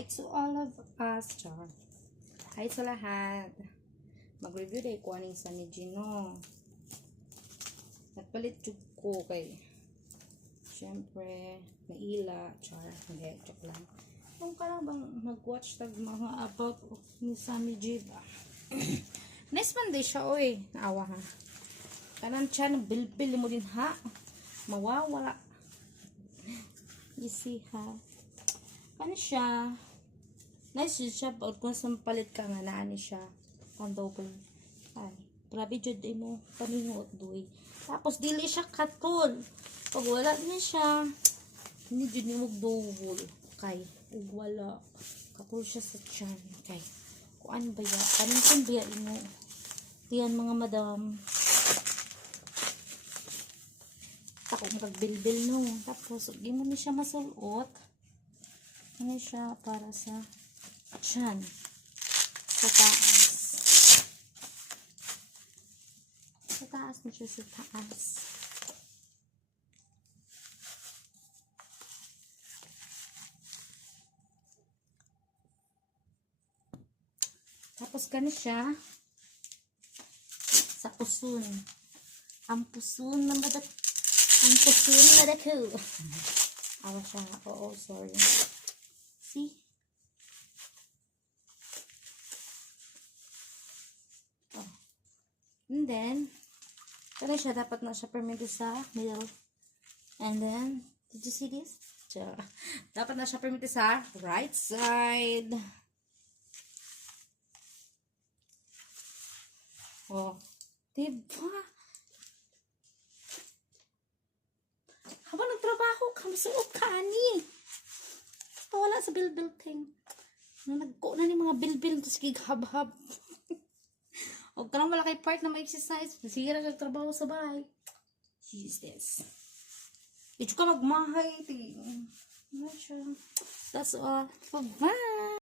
Hi to all of us, char. Hi sa lahat. Mag-review day ko aning sa Gino. Nagpalit jud ko kay syempre naila, char. Hindi, joke lang. Kung ka lang bang mag-watch tag mga about ni Sammy G ba? Nice man day siya, oy. Naawa ha. Kanan siya, bilbil mo din ha. Mawawala. You see ha. Ano siya? Nice siya. Pag kung sampalit ka nga na ani siya. Ang double. Ay. Grabe jud mo. Paningot doy. Tapos dili siya katol. Pag wala na siya. Hindi jud ni mo double. Kay. Ug wala. Katol siya sa tiyan. Kay. Kuan ba ya? Kanin kung biya mo. Tiyan mga madam. Tako magbilbil no. Tapos, di mo ni siya masulot. Ano siya para sa tiyan. Sa taas. Sa taas na siya sa taas. Tapos gano'n siya sa puson. Ang puson na madak. Ang puson na dako. Awa siya. Oo, sorry. See? Oh. And then, kaya siya, dapat na siya permit sa middle. And then, did you see this? Dapat na siya permit sa right side. Oh. Diba? Habang nagtrabaho ka, masuot ka, ani. Wala sa bilbil thing. Nagko na ni mga bilbil, tapos gighab-hab. Huwag ka lang wala kay part na ma-exercise. Sige na nagtrabaho sa bahay. Use this. Dito ka magmahay. That's all. Bye-bye.